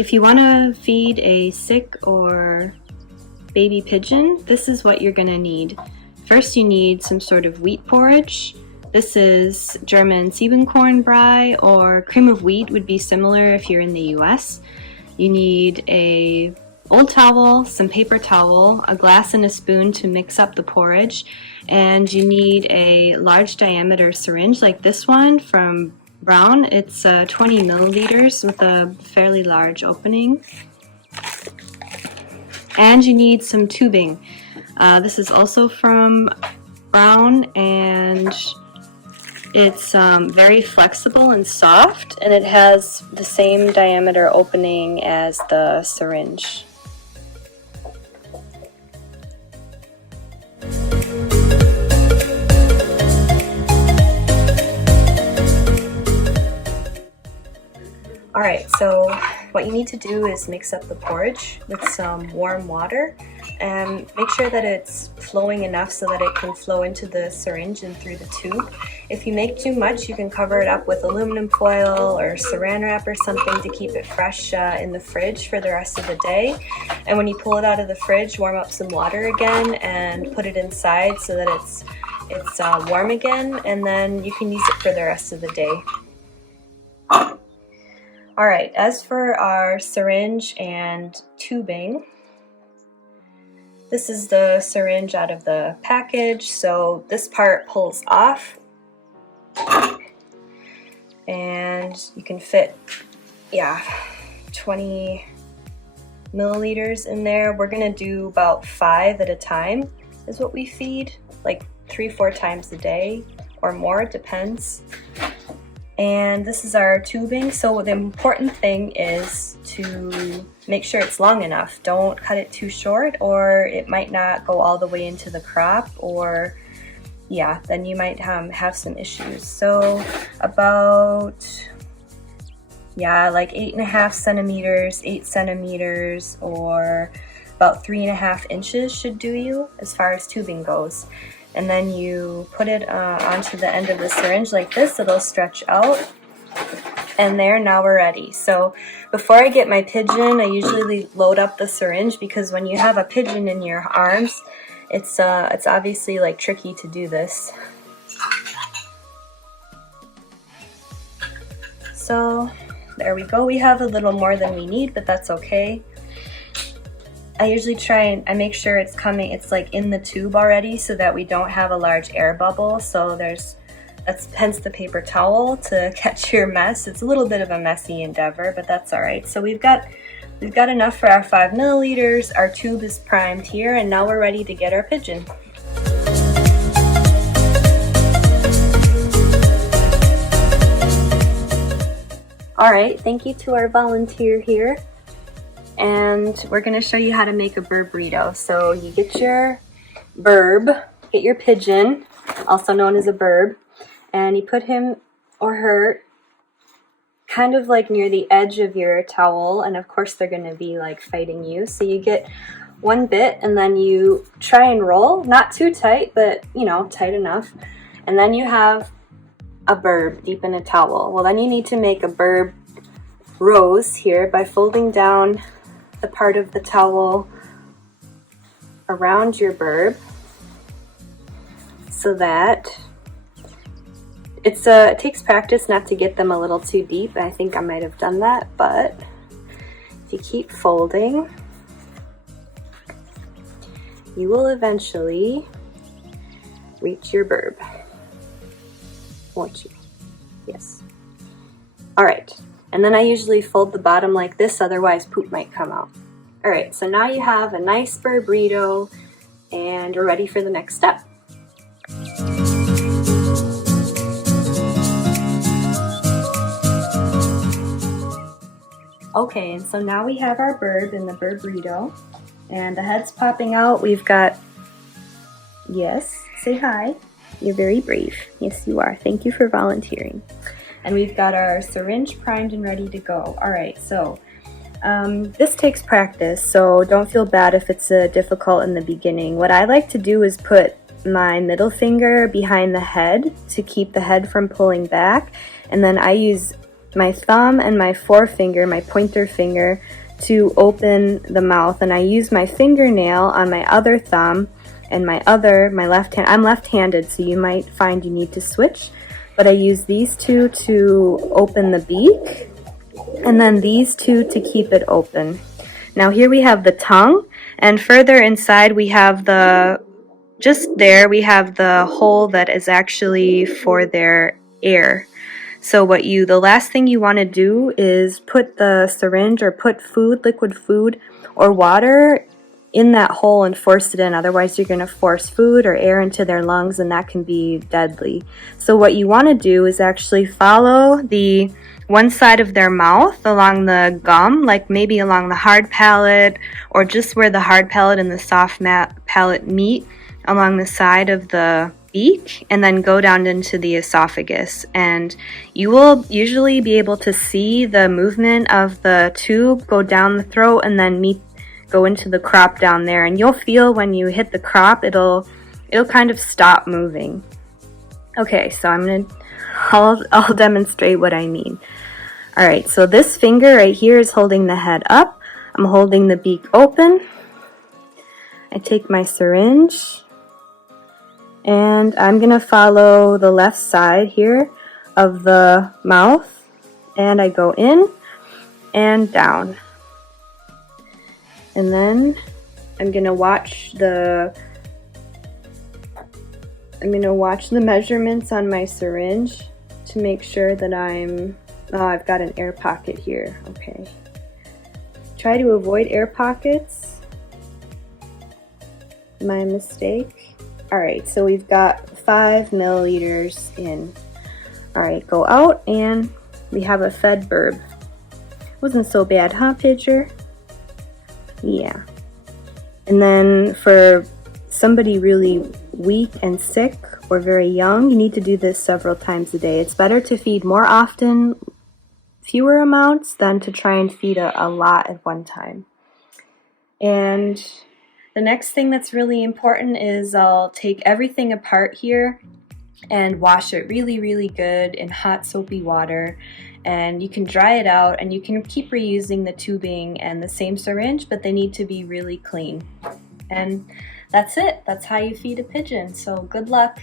If you want to feed a sick or baby pigeon, this is what you're going to need. First, you need some sort of wheat porridge. This is German Siebenkornbrei, or cream of wheat would be similar if you're in the US. You need a old towel, some paper towel, a glass and a spoon to mix up the porridge, and you need a large diameter syringe like this one from Brown. It's 20 milliliters with a fairly large opening. And you need some tubing. This is also from Brown, and it's very flexible and soft, and it has the same diameter opening as the syringe. Alright, so what you need to do is mix up the porridge with some warm water and make sure that it's flowing enough so that it can flow into the syringe and through the tube. If you make too much, you can cover it up with aluminum foil or saran wrap or something to keep it fresh in the fridge for the rest of the day. And when you pull it out of the fridge, warm up some water again and put it inside so that it's warm again, and then you can use it for the rest of the day. Alright, as for our syringe and tubing, this is the syringe out of the package, so this part pulls off and you can fit 20 milliliters in there. We're gonna do about 5 at a time is what we feed, like 3-4 times a day or more, it depends. And this is our tubing, so the important thing is to make sure it's long enough. Don't cut it too short or it might not go all the way into the crop, or then you might have some issues. So about like 8.5 centimeters, 8 centimeters, or about 3.5 inches should do you as far as tubing goes. And then you put it onto the end of the syringe like this. It'll stretch out, and there, now we're ready. So before I get my pigeon, I usually load up the syringe, because when you have a pigeon in your arms, it's obviously like tricky to do this. So there we go. We have a little more than we need, but that's okay. I usually try and I make sure it's like in the tube already, so that we don't have a large air bubble. So that's hence the paper towel to catch your mess. It's a little bit of a messy endeavor, but that's all right. So we've got enough for our 5 milliliters. Our tube is primed here, and now we're ready to get our pigeon. All right, thank you to our volunteer here. And we're going to show you how to make a bird burrito. So you get your get your pigeon, also known as a burb, and you put him or her kind of like near the edge of your towel, and of course they're going to be like fighting you. So you get one bit, and then you try and roll, not too tight, but tight enough. And then you have a burb deep in a towel. Well, then you need to make a burb rose here by folding down the part of the towel around your burb so that it takes practice not to get them a little too deep. I think I might have done that, but if you keep folding, you will eventually reach your burb. Won't you? Yes. All right. And then I usually fold the bottom like this, otherwise poop might come out. All right, so now you have a nice bird burrito, and you're ready for the next step. Okay, and so now we have our bird in the bird burrito, and the head's popping out. We've got, yes, say hi. You're very brave. Yes, you are. Thank you for volunteering. And we've got our syringe primed and ready to go. All right, so this takes practice, so don't feel bad if it's difficult in the beginning. What I like to do is put my middle finger behind the head to keep the head from pulling back, and then I use my thumb and my forefinger, my pointer finger, to open the mouth, and I use my fingernail on my other thumb and my left hand. I'm left-handed, so you might find you need to switch, but I use these two to open the beak, and then these two to keep it open. Now here we have the tongue, and further inside we have we have the hole that is actually for their air. So the last thing you want to do is put the syringe or put liquid food or water in that hole and force it in. Otherwise you're going to force food or air into their lungs, and that can be deadly. So what you want to do is actually follow the one side of their mouth along the gum, like maybe along the hard palate, or just where the hard palate and the soft palate meet, along the side of the beak, and then go down into the esophagus. And you will usually be able to see the movement of the tube go down the throat and then go into the crop down there, and you'll feel when you hit the crop it'll kind of stop moving. Okay, so I'll demonstrate what I mean. Alright, so this finger right here is holding the head up. I'm holding the beak open. I take my syringe, and I'm going to follow the left side here of the mouth, and I go in and down. And then I'm going to watch the measurements on my syringe to make sure that I've got an air pocket here. Okay. Try to avoid air pockets. My mistake. Alright, so we've got 5 milliliters in. Alright, go out, and we have a fed burb. Wasn't so bad, huh, Pidger? Yeah. And then for somebody really weak and sick or very young, you need to do this several times a day. It's better to feed more often, fewer amounts, than to try and feed a lot at one time. And the next thing that's really important is I'll take everything apart here and wash it really, really good in hot soapy water. And you can dry it out, and you can keep reusing the tubing and the same syringe, but they need to be really clean. And that's it. That's how you feed a pigeon. So good luck.